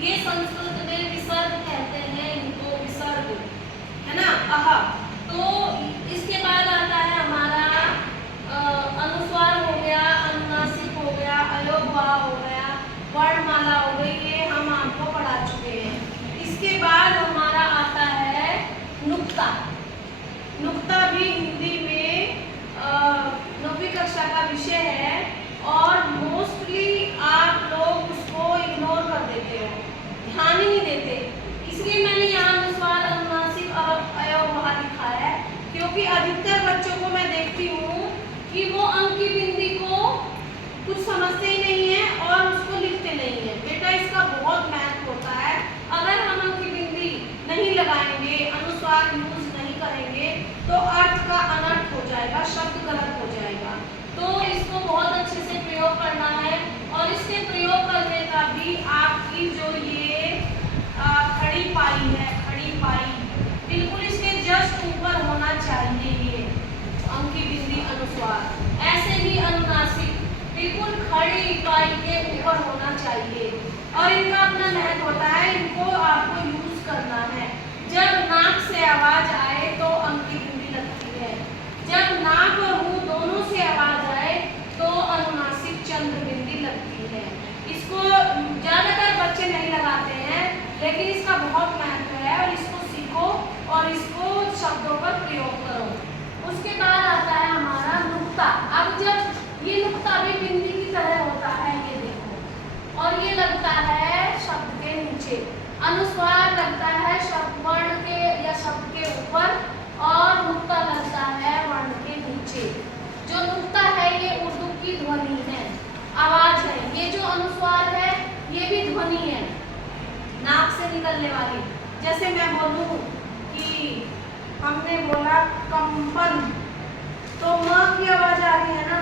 ये संस्कृत में विसर्ग कहते हैं इनको, विसर्ग, है ना, अह। तो इसके बाद आता है हमारा अनुस्वार हो गया, अनुनासिक हो गया, अयोगवा हो गया, वर्णमाला हो गई, ये हम आपको पढ़ा चुके हैं। इसके बाद हमारा आता है नुक्ता। नुक्ता भी हिंदी में 9वीं कक्षा का विषय है और मोस्टली आप लोग उसको इग्नोर कर देते हो, ध्यान ही नहीं देते। इसलिए मैंने यहाँ अनुस्वार, अनुनासिक और अयोगवा लिखा है, क्योंकि अधिकतर बच्चों को मैं देखती हूँ कि वो अंक की बिंदी को कुछ समझते ही नहीं है और उसको लिखते नहीं है। बेटा इसका बहुत महत्व होता है। अगर हम अंक की बिंदी नहीं लगाएंगे, अनुस्वार यूज नहीं करेंगे तो अर्थ का अनर्थ हो जाएगा, शब्द गलत हो जाएगा। तो इसको बहुत अच्छे से प्रयोग करना है और इसके प्रयोग करने का भी आपकी जो ये खड़ी पाई है, खड़ी पाई बिल्कुल इसके जस्ट ऊपर होना चाहिए। ये अंक की बिंदी अनुस्वार, ऐसे ही अनुनासिक बिल्कुल खड़ी पाई के ऊपर होना चाहिए और इनका अपना महत्व होता है, इनको आपको यूज करना है। जब नाक से आवाज आए तो अंक की बिंदी लगती है, जब नाक और मुंह दोनों से आवाज आए तो अनुनासिक चंद्र बिंदी लगती है। इसको ज्यादातर बच्चे नहीं लगाते हैं, लेकिन इसका बहुत महत्व है और इसको सीखो और इसको शब्दों पर प्रयोग करो। उसके बाद आता है हमारा नुक्ता। अब जब ये नुक्ता भी बिंदी की तरह होता है, ये देखो, और ये लगता है शब्द के नीचे। अनुस्वार लगता है शब्द वर्ण के या शब्द के ऊपर और नुक्ता लगता है वर्ण के नीचे। जो नुक्ता है ये उर्दू की ध्वनि है, आवाज है। ये जो अनुस्वार है ये भी ध्वनि है, नाक से निकलने वाली। जैसे मैं बोलूं कि हमने बोला कंपन, तो म की आवाज आ रही है ना,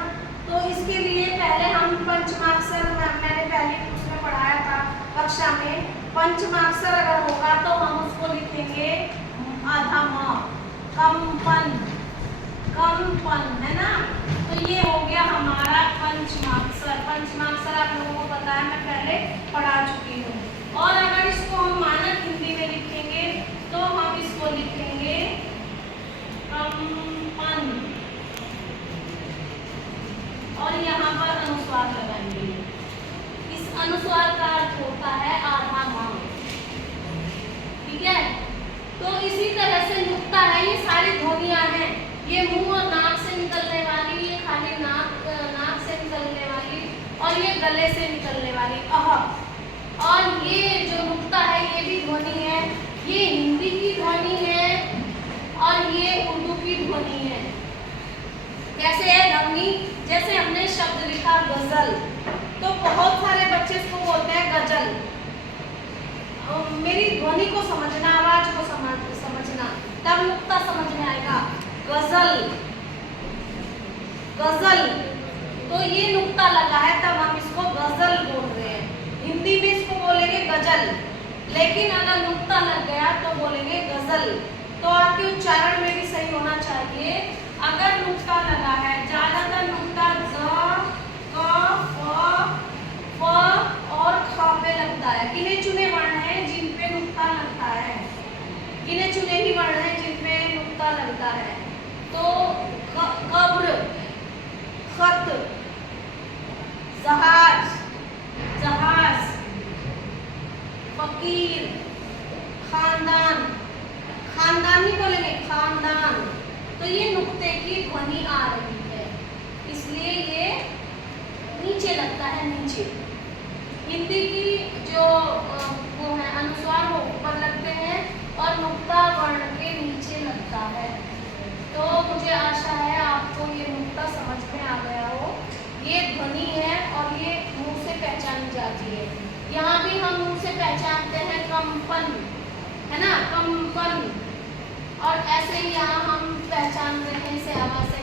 तो इसके लिए पहले हम पंचमाक्षर, मैंने पहले उसमें पढ़ाया था कक्षा में, पंचमाक्षर अगर होगा तो हम उसको लिखेंगे आधा म, कंपन, कंपन, है ना। तो ये हो गया हमारा पंचमाक्षर। पंचमाक्षर आप लोगों को पता है, मैं पहले पढ़ा चुकी हूँ। और अगर इसको हम मानक हिंदी में लिखेंगे तो हम इसको लिखेंगे कंपन और यहाँ पर अनुस्वार लगाएंगे। इस अनुस्वार का अर्थ होता है आधा म, ठीक है। तो इसी तरह से नुक्ता है, ये सारी ध्वनियां हैं, ये मुंह और नाक से निकलने वाली, ये खाली नाक से निकलने वाली और ये गले से निकलने वाली अह। और ये जो नुक्ता है ये भी ध्वनि है, ये हिंदी की ध्वनि है और ये उर्दू की ध्वनि है। कैसे है ध्वनि? जैसे हमने शब्द लिखा गजल, तो बहुत सारे बच्चे इसको बोलते हैं गजल। मेरी ध्वनि को समझना, आवाज को समझना, तब नुक्ता समझ में आएगा। गजल, गजल, तो ये नुक्ता लगा है तब हम इसको गजल बोल रहे हैं। हिंदी में इसको बोलेंगे गजल, लेकिन अगर नुक्ता लग गया तो बोलेंगे गजल। तो आपके उच्चारण में भी सही होना चाहिए। अगर नुक्ता लगा है, ज्यादातर नुक्ता ज, क, फ और ख पे लगता है। गिने चुने वर्ण हैं जिन पे नुक्ता लगता है, गिने चुने ही वर्ण हैं जिन पे नुक्ता लगता है। तो कब्र, खत, जहाज, जहाज, फकीर, खानदान, खानदान ही बोलेंगे खानदान। तो ये नुक्ते की ध्वनि आ रही है, इसलिए ये नीचे लगता है, नीचे। हिंदी की जो वो है अनुस्वार वो ऊपर लगते हैं और नुक्ता वर्ण के नीचे लगता है। तो मुझे आशा है आपको ये नुक्ता समझ में आ गया हो। ये ध्वनि है और ये मुंह से पहचानी जाती है। यहाँ भी हम मुंह से पहचानते हैं कंपन, है ना, कंपन। और ऐसे ही यहाँ हम पहचान रहे हैं इसे आवाज से